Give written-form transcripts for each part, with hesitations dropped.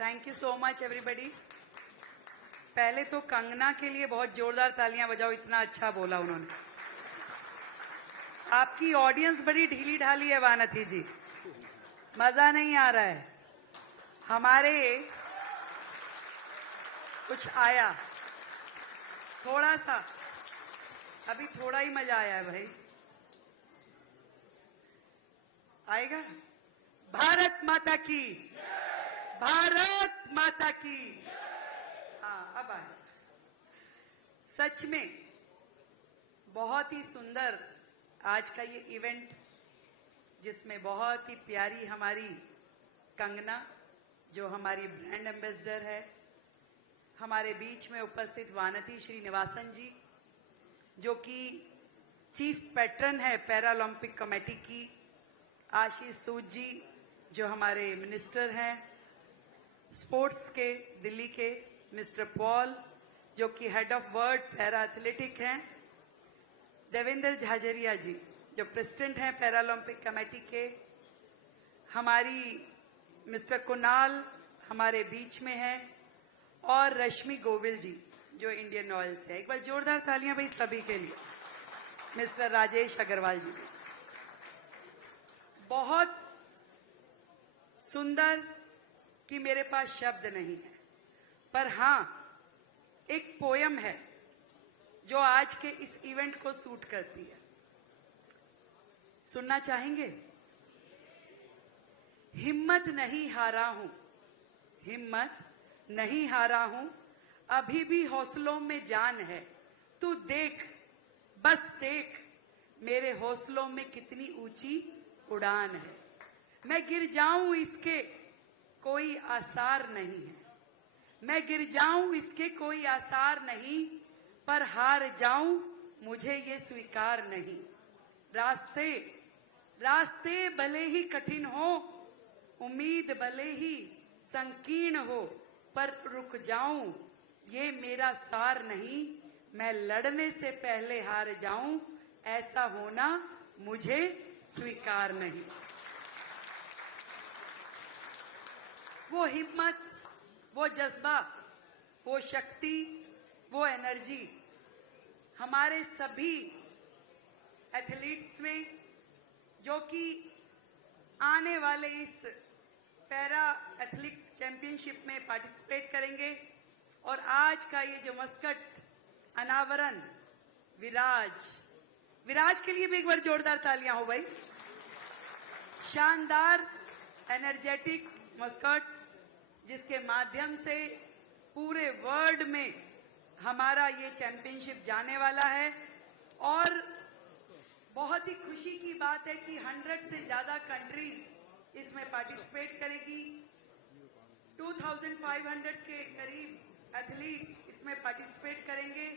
Thank you so much everybody. पहले तो कंगना के लिए बहुत जोरदार तालियां बजाओ, इतना अच्छा बोला उन्होंने। आपकी ऑडियंस बड़ी ढीली ढाली है वानथी जी, मजा नहीं आ रहा है। हमारे कुछ आया थोड़ा सा, अभी थोड़ा ही मजा आया है भाई, आएगा। भारत माता की, भारत माता की। हाँ अब आए। सच में बहुत ही सुंदर आज का ये इवेंट, जिसमें बहुत ही प्यारी हमारी कंगना जो हमारी ब्रांड एम्बेसडर है, हमारे बीच में उपस्थित वानथी श्रीनिवासन जी जो कि चीफ पैट्रन है पैरालंपिक कमेटी की, आशीष सूद जी जो हमारे मिनिस्टर हैं स्पोर्ट्स के दिल्ली के, मिस्टर पॉल जो कि head of world para athletic हैं, देवेंद्र झाझरिया जी जो प्रेसिडेंट हैं पैरालंपिक कमेटी के, हमारी मिस्टर कुणाल हमारे बीच में हैं, और रश्मि गोविल जी जो इंडियन ऑयल से है। एक बार जोरदार तालियां भाई सभी के लिए। मिस्टर राजेश अग्रवाल जी, बहुत सुंदर कि मेरे पास शब्द नहीं है, पर हाँ एक पोयम है जो आज के इस इवेंट को सूट करती है। सुनना चाहेंगे? हिम्मत नहीं हारा हूं, हिम्मत नहीं हारा हूं, अभी भी हौसलों में जान है। तू देख, बस देख, मेरे हौसलों में कितनी ऊंची उड़ान है। मैं गिर जाऊं इसके कोई आसार नहीं है, मैं गिर जाऊं इसके कोई आसार नहीं, पर हार जाऊं मुझे ये स्वीकार नहीं। रास्ते रास्ते भले ही कठिन हो, उम्मीद भले ही संकीर्ण हो, पर रुक जाऊं ये मेरा सार नहीं। मैं लड़ने से पहले हार जाऊं, ऐसा होना मुझे स्वीकार नहीं। वो हिम्मत, वो जज्बा, वो शक्ति, वो एनर्जी हमारे सभी एथलीट्स में जो कि आने वाले इस पैरा एथलीट चैंपियनशिप में पार्टिसिपेट करेंगे। और आज का ये जो मस्कट अनावरण, विराज के लिए भी एक बार जोरदार तालियां हो भाई। शानदार एनर्जेटिक मस्कट जिसके माध्यम से पूरे वर्ल्ड में हमारा ये चैंपियनशिप जाने वाला है। और बहुत ही खुशी की बात है कि 100 से ज्यादा कंट्रीज इसमें पार्टिसिपेट करेगी। 2500 के करीब एथलीट्स इसमें पार्टिसिपेट करेंगे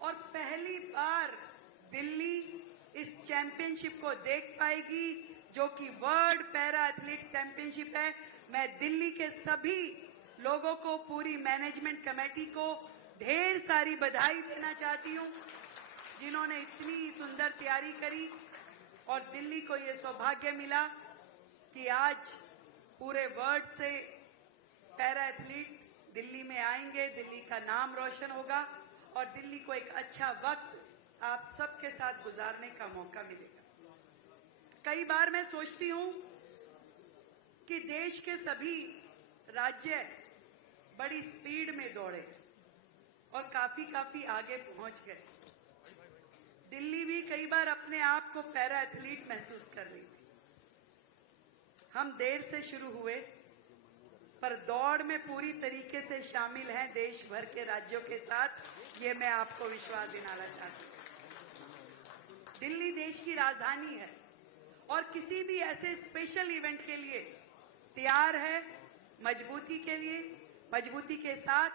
और पहली बार दिल्ली इस चैंपियनशिप को देख पाएगी जो कि वर्ल्ड पैरा एथलीट चैंपियनशिप है। मैं दिल्ली के सभी लोगों को, पूरी मैनेजमेंट कमेटी को ढेर सारी बधाई देना चाहती हूं जिन्होंने इतनी सुंदर तैयारी करी और दिल्ली को ये सौभाग्य मिला कि आज पूरे वर्ल्ड से पैरा एथलीट दिल्ली में आएंगे, दिल्ली का नाम रोशन होगा और दिल्ली को एक अच्छा वक्त आप सबके साथ गुजारने का मौका मिलेगा। कई बार मैं सोचती हूं कि देश के सभी राज्य बड़ी स्पीड में दौड़े और काफी आगे पहुंच गए। दिल्ली भी कई बार अपने आप को पैरा एथलीट महसूस कर रही थी। हम देर से शुरू हुए पर दौड़ में पूरी तरीके से शामिल हैं देश भर के राज्यों के साथ, ये मैं आपको विश्वास दिलाना चाहती हूं। दिल्ली देश की राजधानी है और किसी भी ऐसे स्पेशल इवेंट के लिए तैयार है, मजबूती के लिए, मजबूती के साथ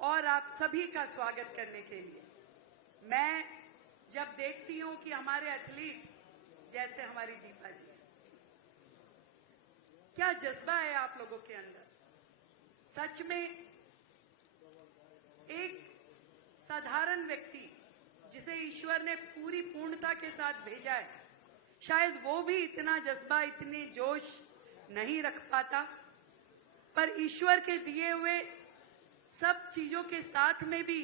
और आप सभी का स्वागत करने के लिए। मैं जब देखती हूं कि हमारे एथलीट जैसे हमारी दीपा जी, क्या जज्बा है आप लोगों के अंदर। सच में एक साधारण व्यक्ति जिसे ईश्वर ने पूरी पूर्णता के साथ भेजा है, शायद वो भी इतना जज्बा, इतनी जोश नहीं रख पाता। पर ईश्वर के दिए हुए सब चीजों के साथ में भी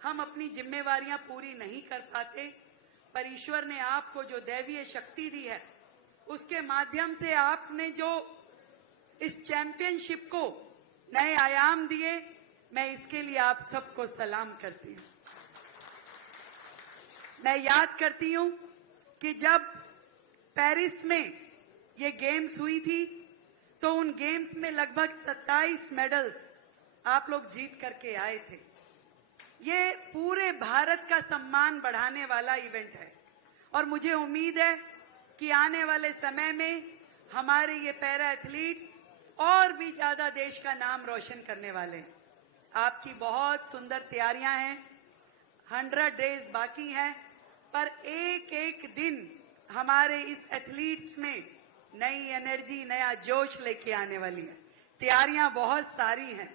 हम अपनी जिम्मेवारियां पूरी नहीं कर पाते, पर ईश्वर ने आपको जो दैवीय शक्ति दी है, उसके माध्यम से आपने जो इस चैंपियनशिप को नए आयाम दिए, मैं इसके लिए आप सबको सलाम करती हूं। मैं याद करती हूं कि जब पेरिस में ये गेम्स हुई थी, तो उन गेम्स में लगभग 27 मेडल्स आप लोग जीत करके आए थे। ये पूरे भारत का सम्मान बढ़ाने वाला इवेंट है और मुझे उम्मीद है कि आने वाले समय में हमारे ये पैरा एथलीट्स और भी ज्यादा देश का नाम रोशन करने वाले हैं। आपकी बहुत सुंदर तैयारियां हैं, 100 डेज बाकी हैं, पर एक एक दिन हमारे इस एथलीट्स में नई एनर्जी, नया जोश लेके आने वाली है। तैयारियां बहुत सारी हैं,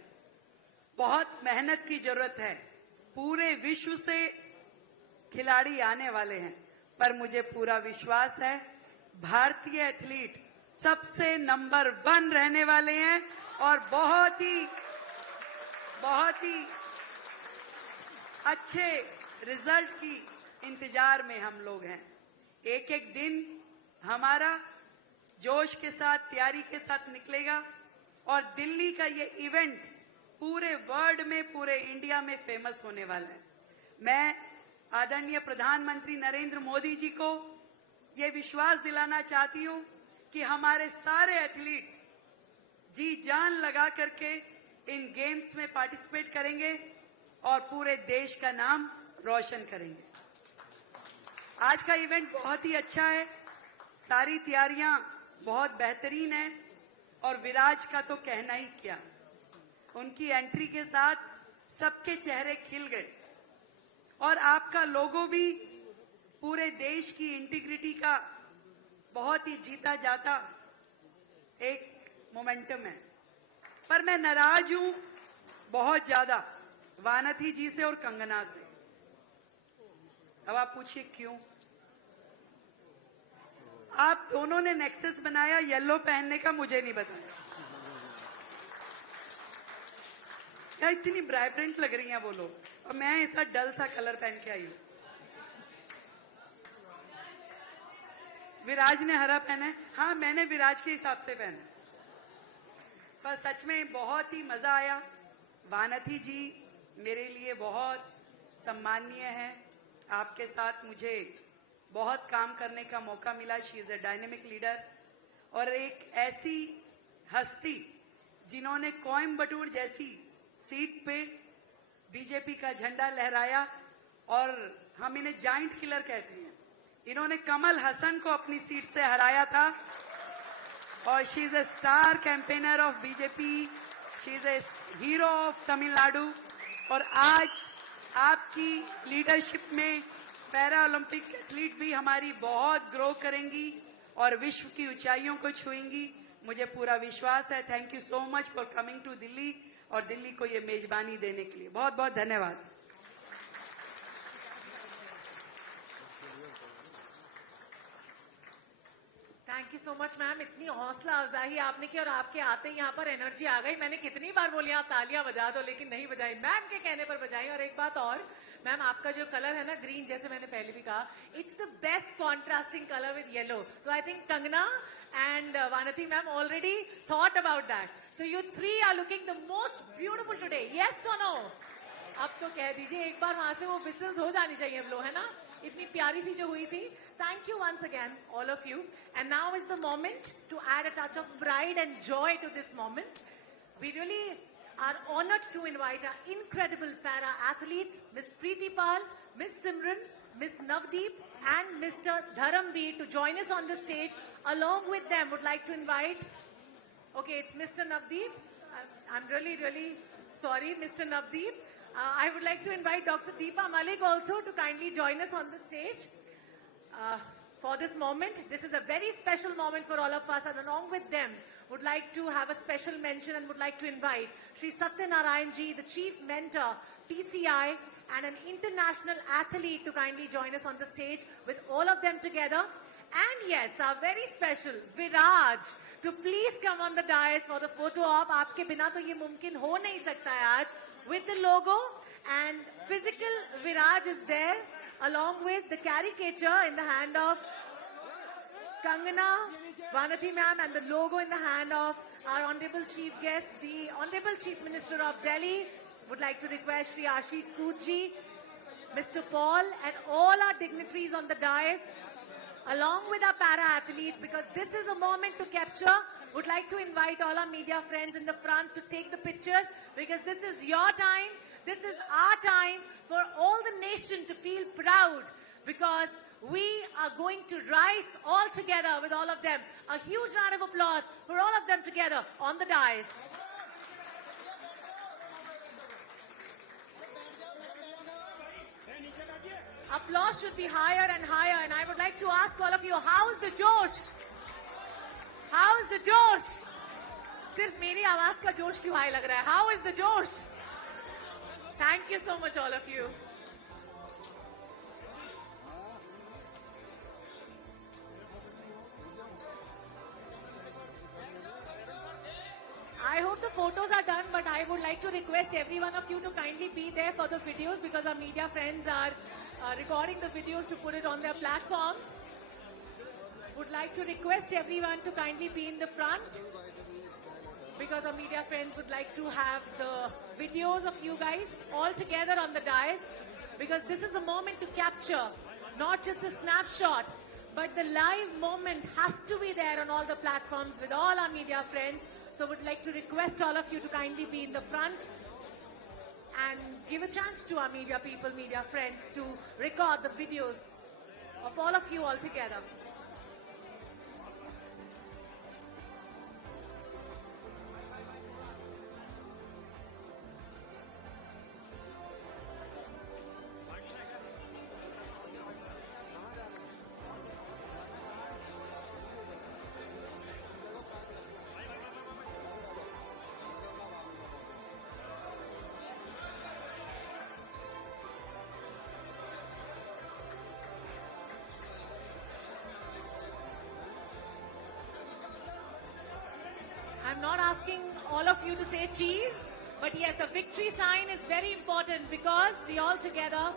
बहुत मेहनत की जरूरत है, पूरे विश्व से खिलाड़ी आने वाले हैं, पर मुझे पूरा विश्वास है भारतीय एथलीट सबसे नंबर 1 रहने वाले हैं और बहुत ही अच्छे रिजल्ट की इंतजार में हम लोग हैं। एक एक दिन हमारा जोश के साथ, तैयारी के साथ निकलेगा और दिल्ली का ये इवेंट पूरे वर्ल्ड में, पूरे इंडिया में फेमस होने वाला है। मैं आदरणीय प्रधानमंत्री नरेंद्र मोदी जी को ये विश्वास दिलाना चाहती हूं कि हमारे सारे एथलीट जी जान लगा करके इन गेम्स में पार्टिसिपेट करेंगे और पूरे देश का नाम रोशन करेंगे। आज का इवेंट बहुत ही अच्छा है, सारी तैयारियां बहुत बेहतरीन है और विराज का तो कहना ही क्या, उनकी एंट्री के साथ सबके चेहरे खिल गए और आपका लोगो भी पूरे देश की इंटीग्रिटी का बहुत ही जीता जाता एक मोमेंटम है। पर मैं नाराज हूं बहुत ज्यादा वानथी जी से और कंगना से। अब आप पूछिए क्यों? आप दोनों ने नेक्सस बनाया येलो पहनने का, मुझे नहीं बताया। क्या इतनी वाइब्रेंट लग रही हैं वो लोग, और मैं ऐसा डल सा कलर पहन के आई हूं। विराज ने हरा पहना है, हाँ मैंने विराज के हिसाब से पहना, पर सच में बहुत ही मजा आया। वानथी जी मेरे लिए बहुत सम्माननीय है, आपके साथ मुझे बहुत काम करने का मौका मिला। She is a dynamic leader और एक ऐसी हस्ती जिन्होंने कोयम्बटूर जैसी सीट पे बीजेपी का झंडा लहराया और हम इन्हें जाइंट किलर कहते हैं। इन्होंने कमल हसन को अपनी सीट से हराया था और she is a star campaigner of BJP, she is a hero of Tamil Nadu. और आज आपकी लीडरशिप में पैरा ओलंपिक एथलीट भी हमारी बहुत ग्रो करेंगी और विश्व की ऊंचाइयों को छुएंगी, मुझे पूरा विश्वास है। Thank you so much for coming to Delhi और दिल्ली को ये मेजबानी देने के लिए बहुत बहुत धन्यवाद। Thank you so much ma'am, इतनी हौसला अफजाई आपने की और आपके आते ही यहाँ पर एनर्जी आ गई। मैंने कितनी बार बोली आप तालियां बजा दो, लेकिन नहीं बजाई, मैम के कहने पर बजाई। और एक बात और मैम, आपका जो कलर है ना ग्रीन, जैसे मैंने पहले भी कहा, it's the best contrasting colour with yellow. तो I think Kangana and Vanathi ma'am already thought about that, so you three are looking the most beautiful today, yes or no? अब तो कह दीजिए एक बार, वहां से वो विसल्स हो जानी चाहिए हम लोग, है ना? इतनी प्यारी सी जो हुई थी। Thank you once again, all of you. And now is the moment to add a touch of pride and joy to this moment. We really are honored to invite our incredible para athletes, Miss Preeti Pal, Miss Simran, Miss Navdeep, and Mr. Dharamveer to join us on the stage. Along with them, would like to invite. Okay, it's Mr. Navdeep. I'm really sorry, Mr. Navdeep. I would like to invite Dr. Deepa Malik also to kindly join us on the stage. For this moment, this is a very special moment for all of us, and along with them, would like to have a special mention and would like to invite Sri Satyanarayan Ji, the Chief Mentor, PCI, and an international athlete to kindly join us on the stage with all of them together. And yes, our very special Viraj to please come on the dais for the photo op. आपके बिना तो ये मुमकिन हो नहीं सकता है आज. With the logo and physical Viraj is there along with the caricature in the hand of Kangana Vanati ma'am and the logo in the hand of our Honorable Chief Guest, the Honorable Chief Minister of Delhi. Would like to request Shri Ashish Sood ji, Mr. Paul and all our dignitaries on the dais along with our para-athletes, because this is a moment to capture. Would like to invite all our media friends in the front to take the pictures, because this is your time, this is our time for all the nation to feel proud, because we are going to rise all together with all of them. A huge round of applause for all of them together on the dais. Applause should be higher and higher, and I would like to ask all of you, how's the Josh? How's the Josh? सिर्फ मेरी आवाज का जोश क्यों high लग रहा है? How is the Josh? Thank you so much, all of you. I hope the photos are done, but I would like to request every one of you to kindly be there for the videos, because our media friends are recording the videos to put it on their platforms. Would like to request everyone to kindly be in the front, because our media friends would like to have the videos of you guys all together on the dais, because this is a moment to capture not just the snapshot, but the live moment has to be there on all the platforms with all our media friends. So would like to request all of you to kindly be in the front and give a chance to our media people, media friends, to record the videos of all of you all together. I'm not asking all of you to say cheese, but yes, a victory sign is very important, because we all together